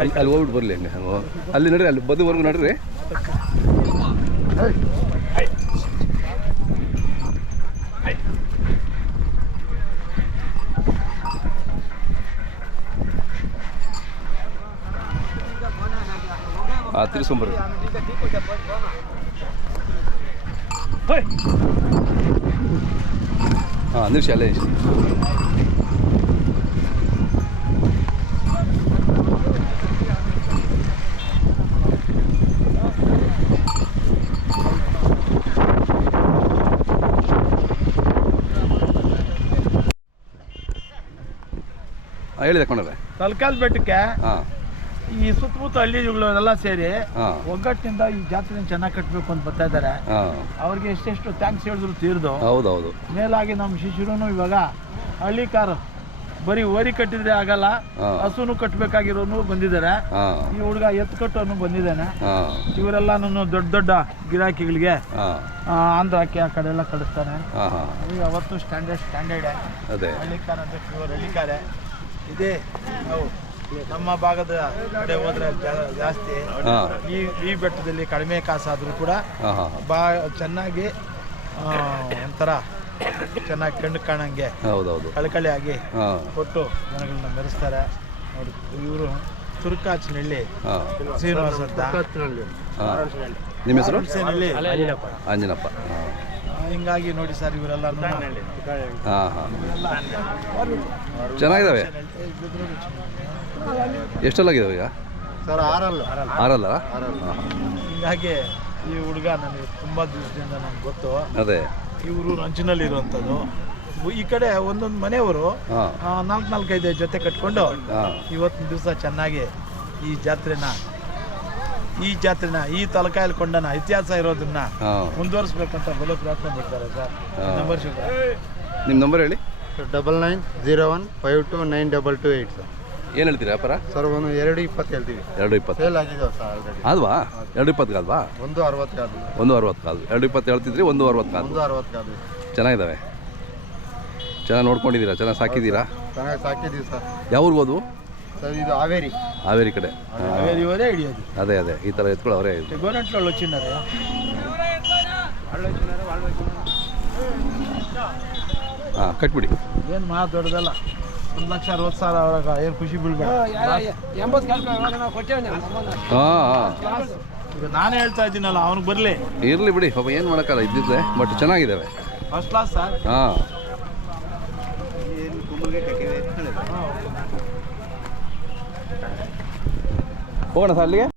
ಅಲ್ಲಿ ಹೋಗ್ಬಿಟ್ಟು ಬರಲಿ ಹಂಗೆ ಅಲ್ಲಿ ನಡ್ರಿ, ಅಲ್ಲಿ ಬದುವರೆಗೂ ನಡ್ರಿ. ತಿರ್ಸ್ಕೊಂಬರ್ರಿ. ಹಾಂ ನಿಮಿಷ ಅಲ್ಲೇ ಹೇಳಿದೆ ಕೊಂಡ್ರೆ ತಲಕಾಲ್ ಬೆಟ್ಟಕ್ಕೆ ಹಾಂ ಈ ಸುತ್ತಮುತ್ತ ಹಳ್ಳಿಗಳೆಲ್ಲ ಸೇರಿ ಒಗ್ಗಟ್ಟಿನಿಂದ ಈ ಜಾತ್ರೆ ಚೆನ್ನಾಗಿ ಕಟ್ಟಬೇಕು ಅಂತ ಬರ್ತಾ ಇದ್ದಾರೆ. ಅವ್ರಿಗೆ ಎಷ್ಟೆಷ್ಟು ಥ್ಯಾಂಕ್ಸ್ ಹೇಳಿದ್ರು ತೀರ್ದು. ಹೌದೌದು. ಮೇಲಾಗಿ ನಮ್ಮ ಶಿಷ್ಯರು ಇವಾಗ ಹಳ್ಳಿಕಾರ ಬರೀ ಓರಿ ಕಟ್ಟಿದ್ರೆ ಆಗಲ್ಲ, ಹಸುನು ಕಟ್ಟಬೇಕಾಗಿರೋನು ಬಂದಿದ್ದಾರೆ. ಈ ಹುಡುಗ ಎತ್ತು ಕಟ್ಟೋನು ಬಂದಿದ್ದಾನೆ. ಇವರೆಲ್ಲ ನನ್ನ ದೊಡ್ಡ ದೊಡ್ಡ ಗಿರಾಕಿಗಳಿಗೆ ಆಂಧ್ರಕ್ಕೆ ಆ ಕಡೆ ಎಲ್ಲ ಕಳಿಸ್ತಾನೆ. ಈಗ ಅವತ್ತು ಸ್ಟ್ಯಾಂಡರ್ಡ್ ಹಳ್ಳಿಕಾರ ಅಂದ್ರೆ ಪ್ಯೂರ್ ಹಳ್ಳಿಕಾರೆ. ಇದೇ ನಾವು ನಮ್ಮ ಭಾಗದ ಕಡೆ ಹೋದ್ರೆ ಜಾಸ್ತಿ. ಈ ಬೆಟ್ಟದಲ್ಲಿ ಕಡಿಮೆ ಕಾಸಾದ್ರೂ ಕೂಡ ಚೆನ್ನಾಗಿ ಒಂಥರ ಚೆನ್ನಾಗಿ ಕಣ್ಣು ಕಾಣಂಗೆ ಕಳಕಳಿ ಆಗಿ ಕೊಟ್ಟು ಜನಗಳನ್ನ ಮೆರೆಸ್ತಾರೆ. ನೋಡಿ ಇವರು ತುರ್ಕಾಚಿನಹಳ್ಳಿ ಶ್ರೀನಿವಾಸ ಅಂತ. ನಿಮ್ಮ ಹೆಸರು? ಅಂಜನಪ್ಪ. ಹಿಂಗಾಗಿ ನೋಡಿ ಸರ್ ಇವರೆಲ್ಲ ಚೆನ್ನಾಗಿದ್ದಾವೆ. ಎಷ್ಟಲ್ಲಾಗಿದ್ದಾವೆ ಈಗ ಸರ್? ಆರಲ್ಲ. ಹಿಂಗಾಗಿ ಈ ಹುಡುಗ ನನಗೆ ತುಂಬ ದಿವಸದಿಂದ ನನಗೆ ಗೊತ್ತು. ಅದೇ ಇವರು ನಂಚಿನಲ್ಲಿ ಇರುವಂಥದ್ದು. ಈ ಕಡೆ ಒಂದೊಂದು ಮನೆಯವರು 4-5 ಜೊತೆ ಕಟ್ಕೊಂಡು ಇವತ್ತಿನ ದಿವಸ ಚೆನ್ನಾಗಿ ಈ ಜಾತ್ರೆನ ಈ ತಲಕಾಯಲ್ಲಿ ಕೊಂಡನ ಇತಿಹಾಸ ಇರೋದನ್ನ ಮುಂದುವರಿಸ್ಬೇಕಂತ ಬಲು ಪ್ರಯತ್ನ ಬಿಡ್ತಾರೆ ಸರ್. ನಿಮ್ಮ ನಂಬರ್ ಹೇಳಿ. 9901529228 ಸರ್. ಏನು ಹೇಳ್ತೀರಿ ವ್ಯಾಪಾರ ಸರ್? 220 ಹೇಳ್ತೀವಿ. 220 ಸೇಲ್ ಆಗಿದಾವೆ ಸರ್ ಆಲ್ರೆಡಿ. ಅಲ್ವಾ? 220 ಅಲ್ವಾ? 160 ಕಾದು. 160 ಕಾದು. 220 ಹೇಳ್ತಿದ್ರಿ, 160 ಕಾದು. 160 ಕಾದು. ಚೆನ್ನಾಗಿದ್ದಾವೆ. ಚೆನ್ನಾಗಿ ನೋಡ್ಕೊಂಡಿದ್ದೀರಾ? ಚೆನ್ನಾಗಿ ಸಾಕಿದ್ದೀರಾ? ಚೆನ್ನಾಗಿ ಸಾಕಿದ್ದೀವಿ ಸರ್. ಯಾವ ಊರಿಗೆ ಹೋದ್ವು ಸರ್? ಇದು ಹಾವೇರಿ ಕಡೆ. ಹಾವೇರಿಯವರೇ ಹಿಡಿಯೋದು. ಅದೇ ಈ ಥರ ಎತ್ಕೊಳ್ಳೋ ಅವರೇ. ಗೋನೆಟ್ಲು ಚಿನ್ನರೆ ಹಾಂ ಕಟ್ಬಿಡಿ. ಏನು ಮಾತು ದೊಡ್ಡದಲ್ಲ. 1,60,000 ಅವ್ರಾಗ ಏನು ಖುಷಿ ಬೀಳ್ಬೇಡ. ಈಗ ನಾನೇ ಹೇಳ್ತಾ ಇದ್ದೀನಲ್ಲ, ಅವ್ನಿಗೆ ಬರಲಿ. ಇರಲಿ ಬಿಡಿ ಪಾಪ, ಏನು ಮಾಡೋಕ್ಕಲ್ಲ, ಇದ್ದಿದ್ದೆ. ಬಟ್ ಚೆನ್ನಾಗಿದ್ದಾವೆ. First class sir. ಹಾಂ ಹೋಗೋಣ ಸರ್ ಅಲ್ಲಿಗೆ.